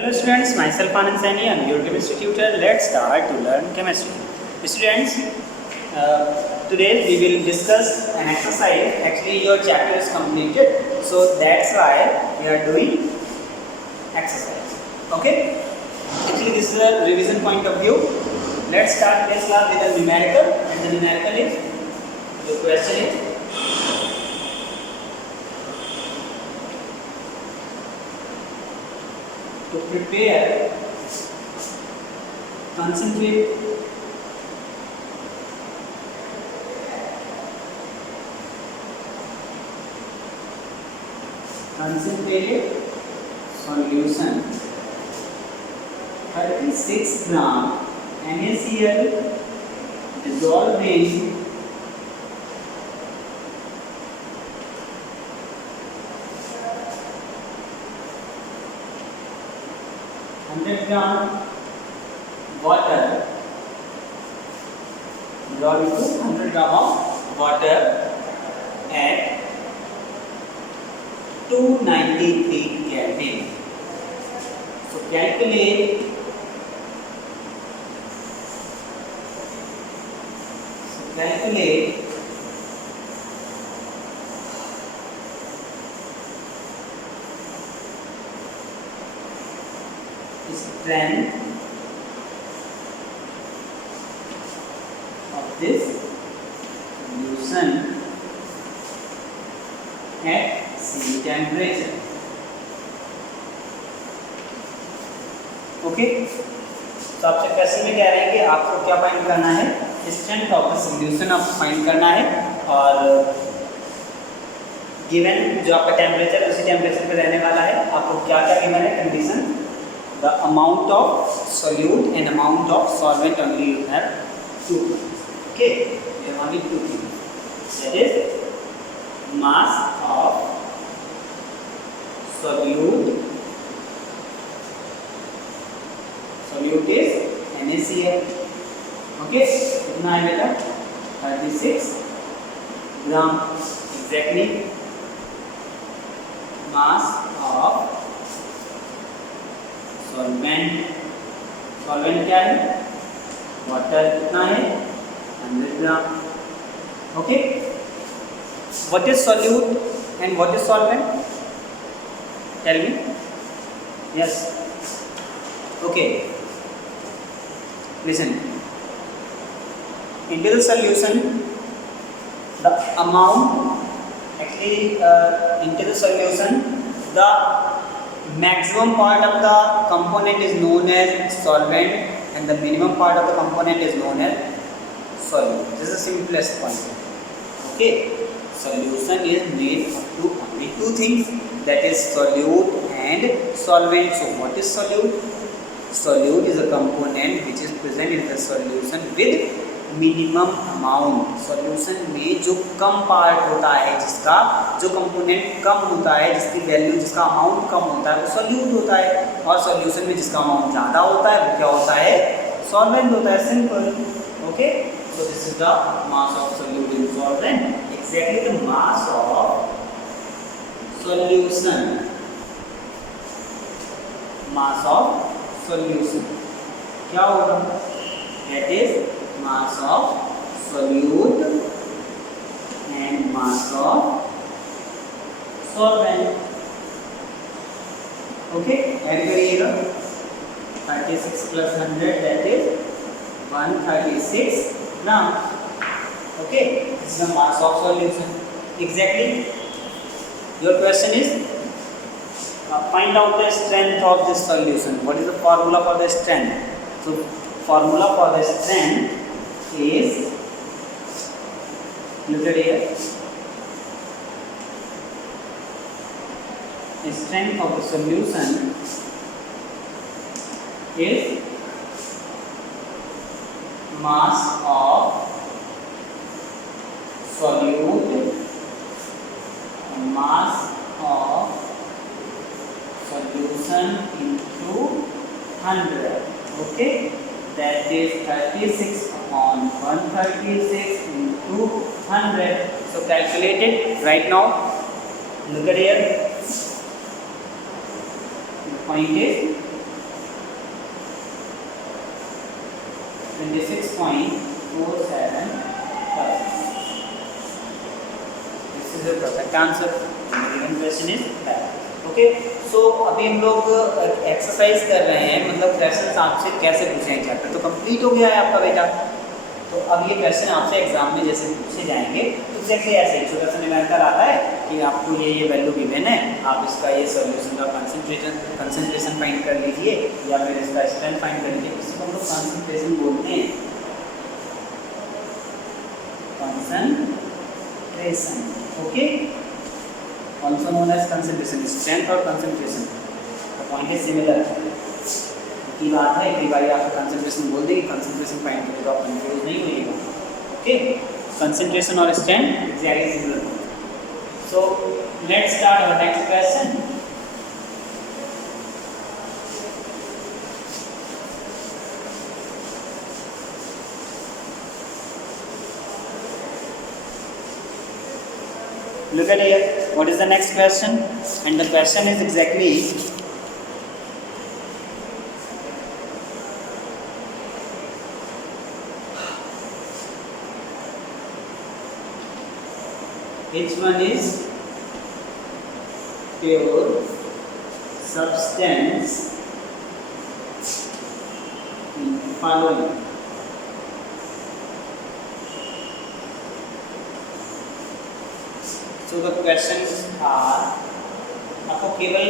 Hello students, myself Anand Saini, I am your chemistry tutor. Let's start to learn chemistry. Students, today we will discuss an exercise. Actually your chapter is completed, so that's why we are doing exercise. Okay? Actually this is a revision point of view. Let's start this class with a numerical, and the numerical is, the question is, to prepare concentrated solution 36 gram NaCl dissolved in 100 gram water, dissolved into 100 gram of water at 293 Kelvin. So calculate strength of this solution at C temperature. Okay, तो आपसे क्वेश्चन में कह रहे हैं कि आपको क्या फाइंड करना है, स्ट्रेंथ ऑफ द सॉल्यूशन आपको फाइंड करना है, और गिवन जो आपका टेम्परेचर उसी टेम्परेचर पे रहने वाला है। आपको क्या क्या गिवन है condition, the amount of solute and amount of solvent only you have two, okay, you have only two things, that is mass of solute is NaCl. Okay, कितना है बेटा, 36 gram exactly mass of solvent क्या है, water कितना है, 100 gram. Okay, what is solute and what is solvent? Tell me. Yes. Okay. Listen. Into the solution, the amount into the solution, the maximum part of the component is known as solvent, and the minimum part of the component is known as solute. This is the simplest concept. Okay. Solution is made up to only two things, that is solute and solvent. So what is solute? Solute is a component which is present in the solution with minimum amount. solution में जो कम पार्ट होता है, जिसका जो कंपोनेंट कम होता है, जिसकी वैल्यू, जिसका अमाउंट कम होता है, वो solute होता है, और सॉल्यूशन में जिसका अमाउंट ज़्यादा होता है वो क्या होता है, सॉल्वेंट होता है. Simple. Okay, so this is the mass of solute in solvent. Exactly the mass of solution. Mass of solution क्या होगा? That is mass of solute and mass of solvent. Okay, add करिएगा 36 plus 100, that is 136 gram. Okay, this is the mass of solution. Exactly. Your question is, find out the strength of this solution. What is the formula for the strength? So formula for the strength is, look at here, the strength of the solution is mass of solute, mass of solution into 100. Okay, that is 36 upon 136 into 100. So calculate it right now. Look at here. The point is 26.47%. This is the perfect answer. The given question is that. Okay, so अभी हम लोग एक्सरसाइज कर रहे हैं, मतलब क्वेश्चन आपसे कैसे पूछे हैं चैप्टर तो कंप्लीट हो गया है आपका बेटा। तो अब ये क्वेश्चन आपसे एग्जाम में जैसे पूछे जाएंगे एग्जैक्टली ऐसे ही छोटा सा निरंतर आता है कि आपको ये वैल्यू गिवन है, आप इसका ये सॉल्यूशन का कंसंट्रेशन फाइंड कर लीजिए या फिर इसका स्ट्रेंथ फाइंड कर लीजिए। इसको हम लोग कंसंट्रेशन बोलते हैं, concentration. Okay, also known as concentration, strength और concentration, the point is similar। की बात है, कई बार आपको concentration बोल देंगे, concentration फाइंड करें तो आप कंफ्यूज नहीं होइएगा। ओके, concentration और strength exactly similar। So let's start our next question। Look at here, what is the next question? And the question is exactly which one is pure substance following? So the questions are, आपको केवल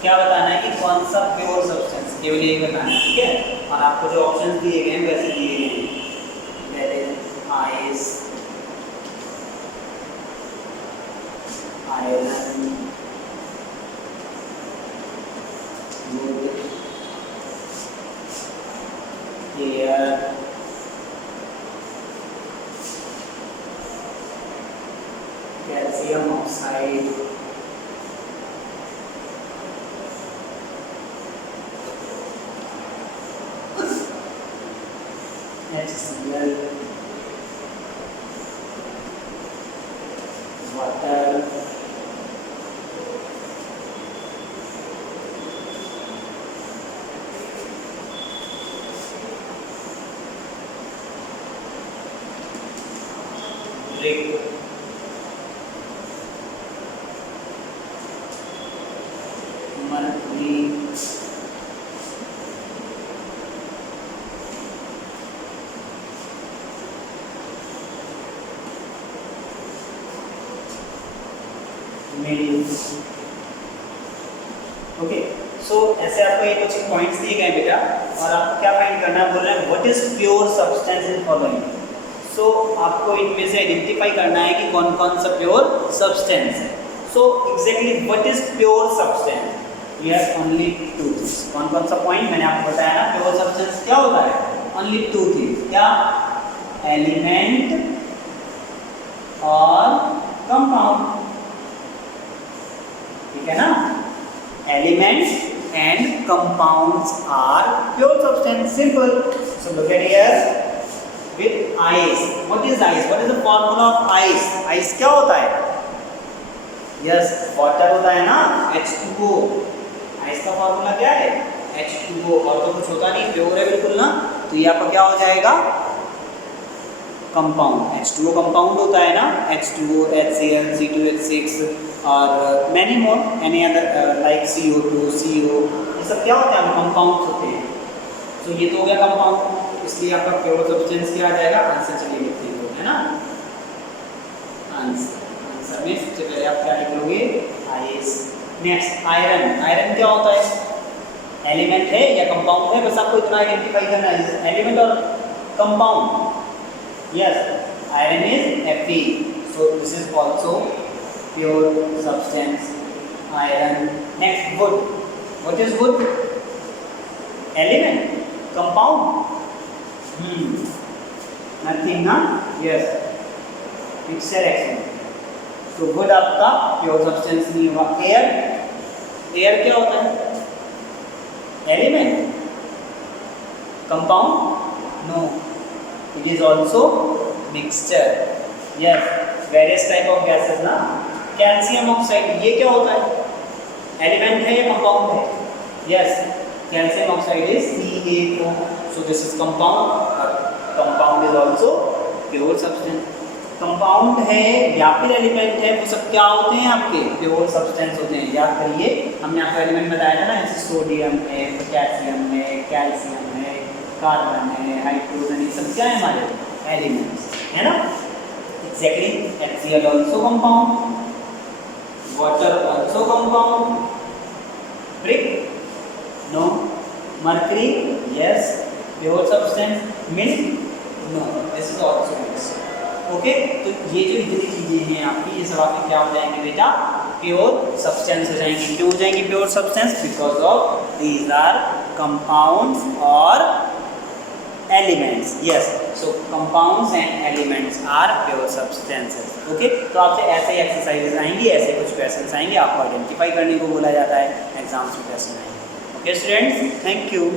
क्या बताना है कि कौन सा pure substance, केवल यही बताना है, ठीक है। और आपको जो ऑप्शंस दिए गए हैं वैसे दिए गए हैं, that is ice, iron, wood, air, calcium oxide, HCl, water, brick, mercury, okay. So ऐसे आपको ये कुछ पॉइंट्स दिए गए बेटा और आपको क्या फाइंड करना है, बोल रहे हैं what is pure substance in following. So आपको इनमें से आइडेंटिफाई करना है कि कौन कौन सा प्योर सब्सटेंस है। So exactly what is pure substance, we have only two things. कौन कौन सा पॉइंट मैंने आपको बताया ना, प्योर सब्सटेंस क्या होता है, ओनली टू थिंग्स, क्या, एलिमेंट और कंपाउंड, ठीक है ना। Elements and compounds are pure substance, simple। So look at here with ice, what is ice, what is the formula of ice, ice क्या होता है, yes water होता है ना, H2O, ice का फॉर्मूला क्या है, H2O, और तो कुछ होता नहीं, प्योर है बिल्कुल ना। तो ये आपका क्या हो जाएगा, कंपाउंड, H2O कंपाउंड होता है ना, H2O, HCl, C2H6 और many more, any other like CO2, CO, ये सब क्या होते हैं, कंपाउंड्स होते हैं। तो ये तो हो गया कंपाउंड, इसलिए आपका प्योर सब्सटेंस क्या आ जाएगा, आंसर चलिए लिखते हैं, है ना। आंसर में सबसे पहले आप क्या लिखोगे, आइस। नेक्स्ट आयरन, आयरन क्या होता है, एलिमेंट है या कंपाउंड है, बस आपको इतना आइडेंटिफाई करना है, एलिमेंट और compound. Yes, iron is Fe, so this is also pure substance, iron. Next, wood. What is wood? Element, compound. Nothing, na? Yes. Mixture action. So wood आपका pure substance नहीं होगा। Air, air क्या होता है? Element, compound? No. It is also mixture, yes, various type of gases ना। Calcium oxide ये क्या होता है, एलिमेंट है या कंपाउंड है, yes, calcium oxide is CaO, so this is compound, compound is also pure substance. Compound है या फिर एलिमेंट है, वो सब क्या होते हैं आपके प्योर सब्सटेंस होते हैं। याद करिए हमने आपको एलिमेंट बताया था ना, जैसे सोडियम है, पोटेशियम है, कैल्शियम है, कार्बन है, हाइड्रोजन, ये सब क्या है हमारे एलिमेंट्स, है ना। Exactly HCl also compound, water also compound, brick no, mercury yes pure substance, milk no this is also mix. Okay, तो ये जो इतनी चीज़ें हैं आपकी, ये सब आपके क्या हो जाएंगे बेटा प्योर सब्सटेंस हो जाएंगे। क्यों हो जाएंगे pure substance? Because of these are compounds और elements. Yes, so compounds and elements are pure substances. Okay, तो आपसे ऐसे एक्सरसाइजेस आएंगी, ऐसे कुछ क्वेश्चंस आएंगे, आपको आइडेंटिफाई करने को बोला जाता है, एग्जाम्स में क्वेश्चन आएंगे। Okay students, thank you.